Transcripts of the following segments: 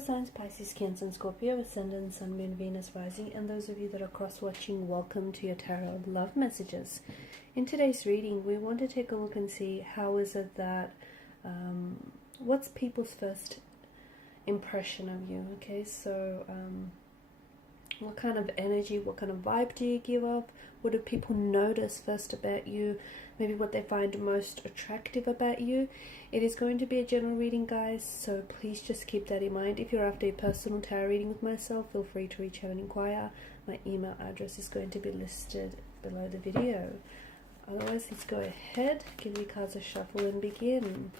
zodiac signs: Pisces, Cancer, and Scorpio, Ascendant, Sun, Moon, Venus, Rising, and those of you that are cross-watching, welcome to your tarot love messages. In today's reading, we want to take a look and see how is it that, what's people's first impression of you, okay? So, what kind of energy, what kind of vibe do you give off? What do people notice first about you? Maybe what they find most attractive about you. It is going to be a general reading, guys, so please just keep that in mind. If you're after a personal tarot reading with myself, feel free to reach out and inquire. My email address is going to be listed below the video. Otherwise, let's go ahead, give the cards a shuffle and begin.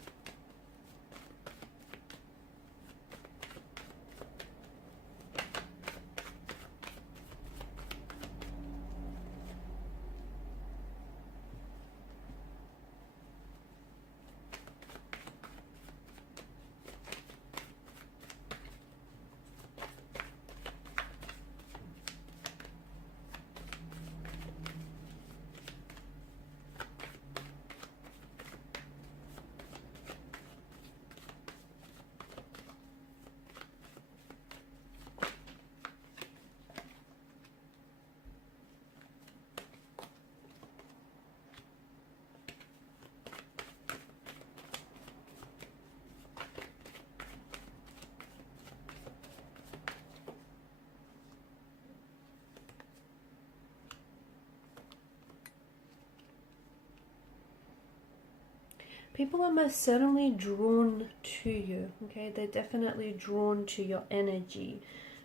People are most certainly drawn to you, okay? They're definitely drawn to your energy.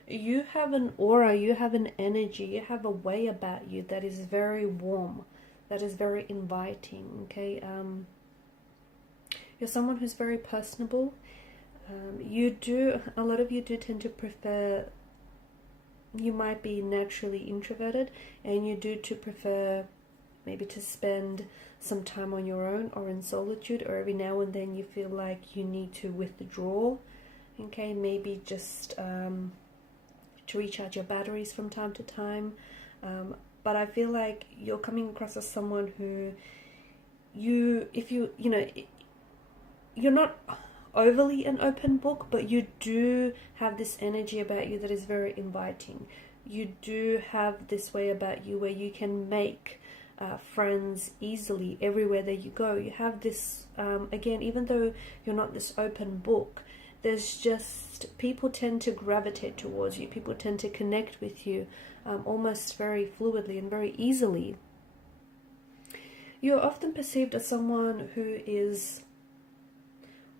You have an aura, you have an energy, you have a way about you that is very warm, that is very inviting, okay? You're someone who's very personable. A lot of you do tend to prefer, you might be naturally introverted, and you do to prefer maybe to spend some time on your own or in solitude, or every now and then you feel like you need to withdraw, okay? Maybe just to recharge your batteries from time to time. But I feel like you're coming across as someone who you're not overly an open book, but you do have this energy about you that is very inviting. You do have this way about you where you can make friends easily everywhere that you go. You have this, again, even though you're not this open book, there's just, people tend to gravitate towards you. People tend to connect with you almost very fluidly and very easily. You're often perceived as someone who is,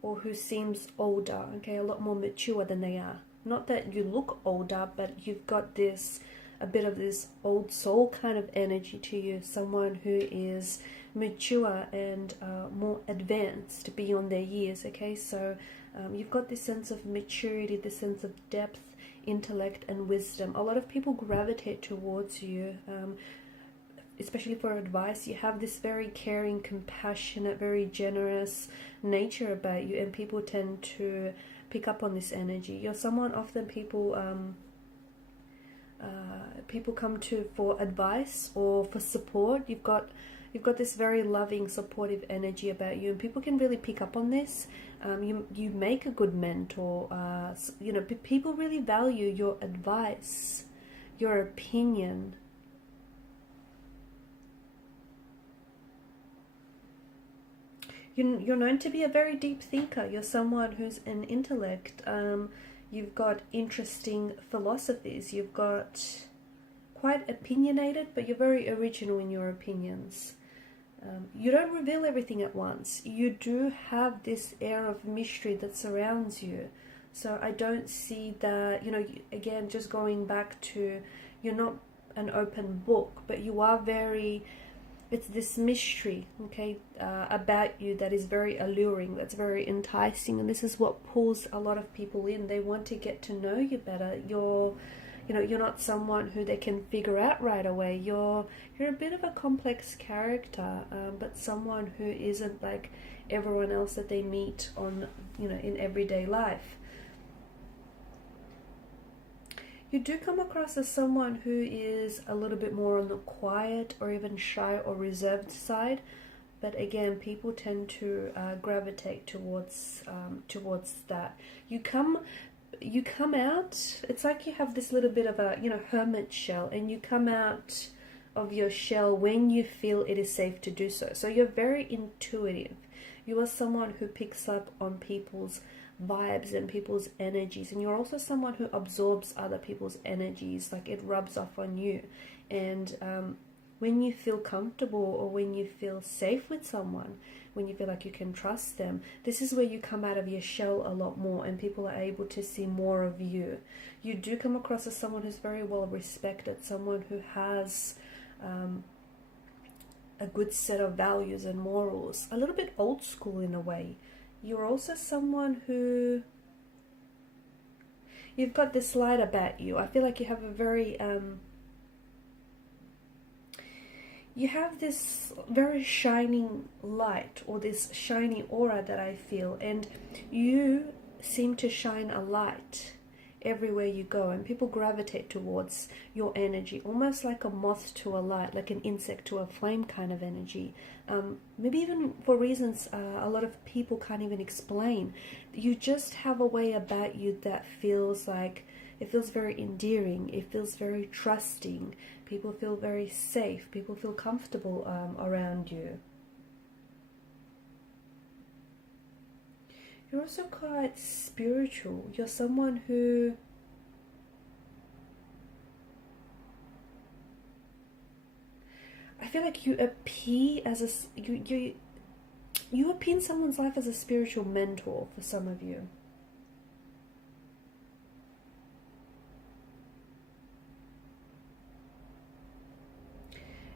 or who seems older, okay, a lot more mature than they are. Not that you look older, but you've got this, a bit of this old soul kind of energy to you, someone who is mature and more advanced beyond their years, okay? So you've got this sense of maturity, this sense of depth, intellect, and wisdom. A lot of people gravitate towards you, especially for advice. You have this very caring, compassionate, very generous nature about you, and people tend to pick up on this energy. You're someone often people come to for advice or for support. You've got this very loving, supportive energy about you, and people can really pick up on this. You make a good mentor. People really value your advice, your opinion. You're known to be a very deep thinker. You're someone who's an intellect. You've got interesting philosophies. You've got quite opinionated, but you're very original in your opinions. You don't reveal everything at once. You do have this air of mystery that surrounds you. So I don't see that, again, just going back to, you're not an open book, but you are very, it's this mystery, okay, about you that is very alluring, that's very enticing, and this is what pulls a lot of people in. They want to get to know you better. You're not someone who they can figure out right away. You're a bit of a complex character, but someone who isn't like everyone else that they meet on, in everyday life. You do come across as someone who is a little bit more on the quiet or even shy or reserved side, but again, people tend to gravitate towards that. You come you come out, it's like you have this little bit of a, you know, hermit shell, and you come out of your shell when you feel it is safe to do so. So you're very intuitive. You are someone who picks up on people's vibes and people's energies, and you're also someone who absorbs other people's energies, like it rubs off on you. And when you feel comfortable, or when you feel safe with someone, when you feel like you can trust them, this is where you come out of your shell a lot more, and people are able to see more of you. You do come across as someone who's very well respected, someone who has a good set of values and morals, a little bit old school in a way. You're also someone who, you've got this light about you. I feel like you have a very you have this very shining light, or this shiny aura that I feel, and you seem to shine a light everywhere you go, and people gravitate towards your energy, almost like a moth to a light, like an insect to a flame kind of energy. Maybe even for reasons a lot of people can't even explain. You just have a way about you that feels like, it feels very endearing, it feels very trusting, people feel very safe, people feel comfortable around you. You're also quite spiritual. You're someone who I feel like you appear as a you appear in someone's life as a spiritual mentor for some of you.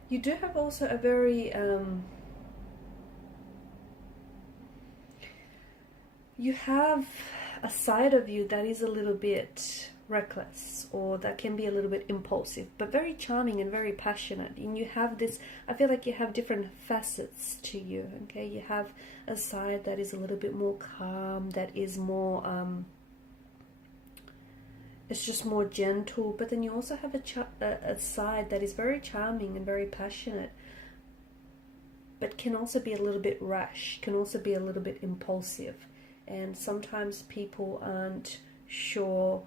You do have also a very you have a side of you that is a little bit reckless, or that can be a little bit impulsive, but very charming and very passionate. And you have this, I feel like you have different facets to you, okay? You have a side that is a little bit more calm, that is more it's just more gentle, but then you also have a side that is very charming and very passionate, but can also be a little bit rash, can also be a little bit impulsive. And sometimes people aren't sure,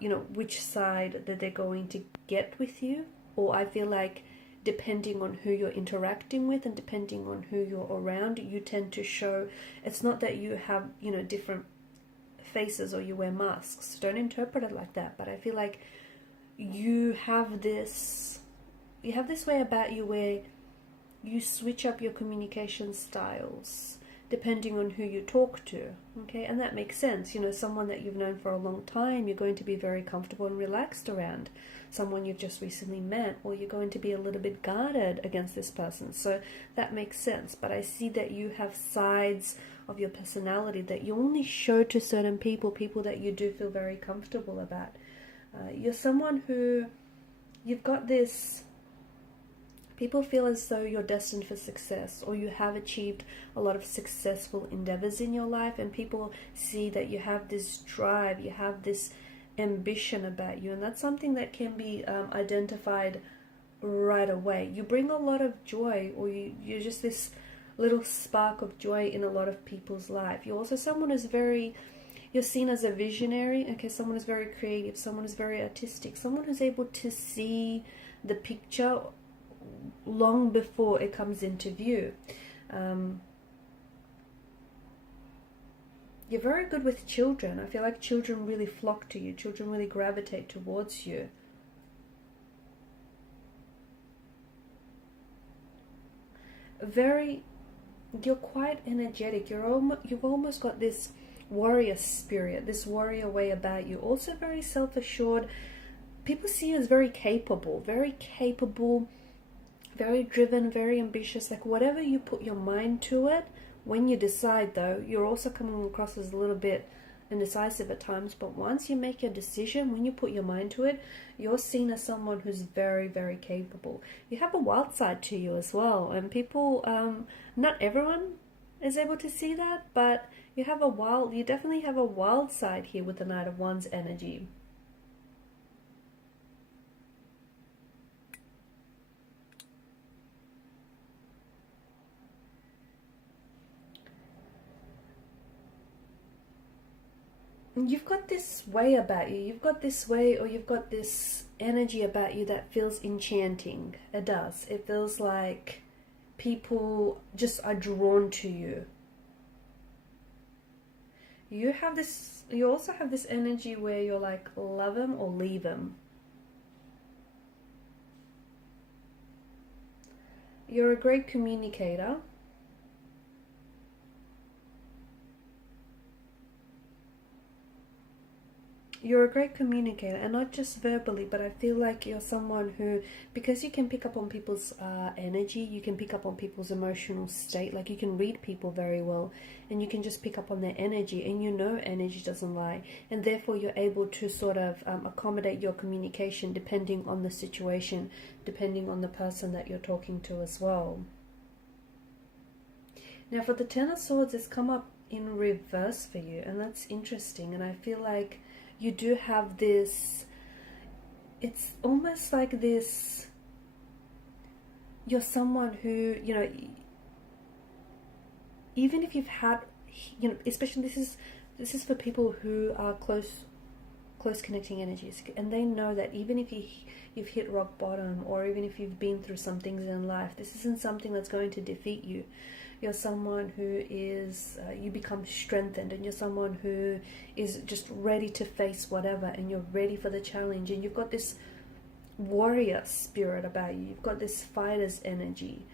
you know, which side that they're going to get with you. Or I feel like depending on who you're interacting with and depending on who you're around, you tend to show, it's not that you have, you know, different faces or you wear masks. Don't interpret it like that. But I feel like you have this way about you where you switch up your communication styles depending on who you talk to, okay? And that makes sense. You know, someone that you've known for a long time, you're going to be very comfortable and relaxed around. Someone you've just recently met, or you're going to be a little bit guarded against this person. So that makes sense. But I see that you have sides of your personality that you only show to certain people, people that you do feel very comfortable about. You're someone who, you've got this, people feel as though you're destined for success, or you have achieved a lot of successful endeavors in your life, and people see that you have this drive, you have this ambition about you, and that's something that can be identified right away. You bring a lot of joy, or you're just this little spark of joy in a lot of people's life. You're also someone who's you're seen as a visionary, okay? Someone who's very creative, someone who's very artistic, someone who's able to see the picture long before it comes into view. You're very good with children. I feel like children really flock to you. Children really gravitate towards you. You're quite energetic. You've almost got this warrior spirit, this warrior way about you. Also very self-assured. People see you as very capable, very driven, very ambitious. Like whatever you put your mind to it, when you decide though, you're also coming across as a little bit indecisive at times. But once you make your decision, when you put your mind to it, you're seen as someone who's very, very capable. You have a wild side to you as well. And people, not everyone is able to see that, but you definitely have a wild side here with the Knight of Wands energy. you've got this way about you. You've got this way, or you've got this energy about you that feels enchanting. It does. It feels like people just are drawn to you. You also have this energy where you're like, love them or leave them. You're a great communicator. You're a great communicator, and not just verbally, but I feel like you're someone who, because you can pick up on people's energy, you can pick up on people's emotional state, like you can read people very well, and you can just pick up on their energy, and you know energy doesn't lie, and therefore you're able to sort of accommodate your communication depending on the situation, depending on the person that you're talking to as well. Now for the Ten of Swords, it's come up in reverse for you, and that's interesting, and I feel like you do have this, it's almost like this, you're someone who, you know, even if you've had, you know, especially this is for people who are close connecting energies, and they know that even if you've hit rock bottom, or even if you've been through some things in life, this isn't something that's going to defeat you. You're someone who is, you become strengthened, and you're someone who is just ready to face whatever, and you're ready for the challenge, and you've got this warrior spirit about you. You've got this fighter's energy.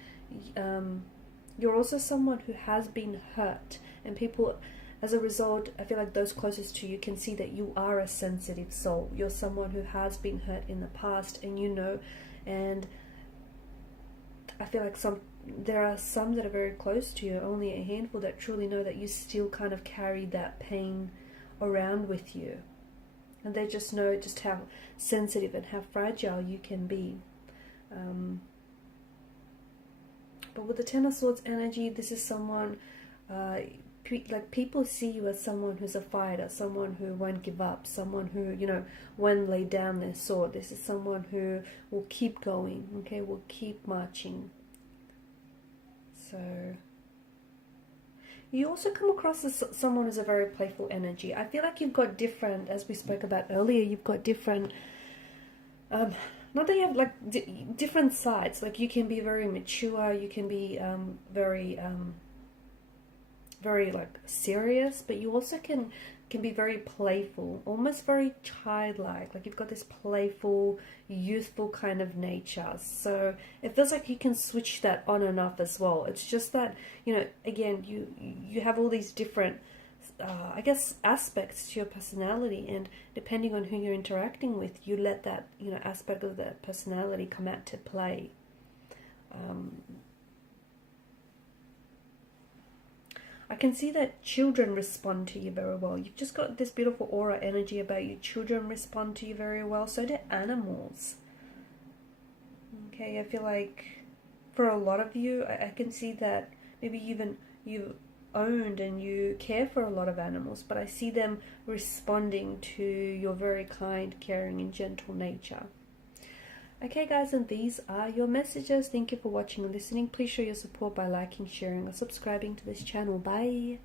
You're also someone who has been hurt, and people, as a result, I feel like those closest to you can see that you are a sensitive soul. You're someone who has been hurt in the past, and you know, and I feel like there are some that are very close to you, only a handful that truly know that you still kind of carry that pain around with you. And they just know just how sensitive and how fragile you can be. But with the Ten of Swords energy, this is someone, like people see you as someone who's a fighter, someone who won't give up, someone who, you know, won't lay down their sword. This is someone who will keep going, okay, will keep marching. So you also come across as someone who's a very playful energy. I feel like you've got different, as we spoke about earlier, you've got different, not that you have like different sides. Like you can be very mature, you can be very like serious, but you also can be very playful, almost very childlike. Like you've got this playful, youthful kind of nature. So it feels like you can switch that on and off as well. It's just that, you know, again, you have all these different, I guess, aspects to your personality, and depending on who you're interacting with, you let that, you know, aspect of that personality come out to play. I can see that children respond to you very well. You've just got this beautiful aura energy about you. Children respond to you very well. So do animals. Okay, I feel like for a lot of you, I can see that maybe even you owned and you care for a lot of animals, but I see them responding to your very kind, caring, and gentle nature. Okay guys, and these are your messages. Thank you for watching and listening. Please show your support by liking, sharing, or subscribing to this channel. Bye.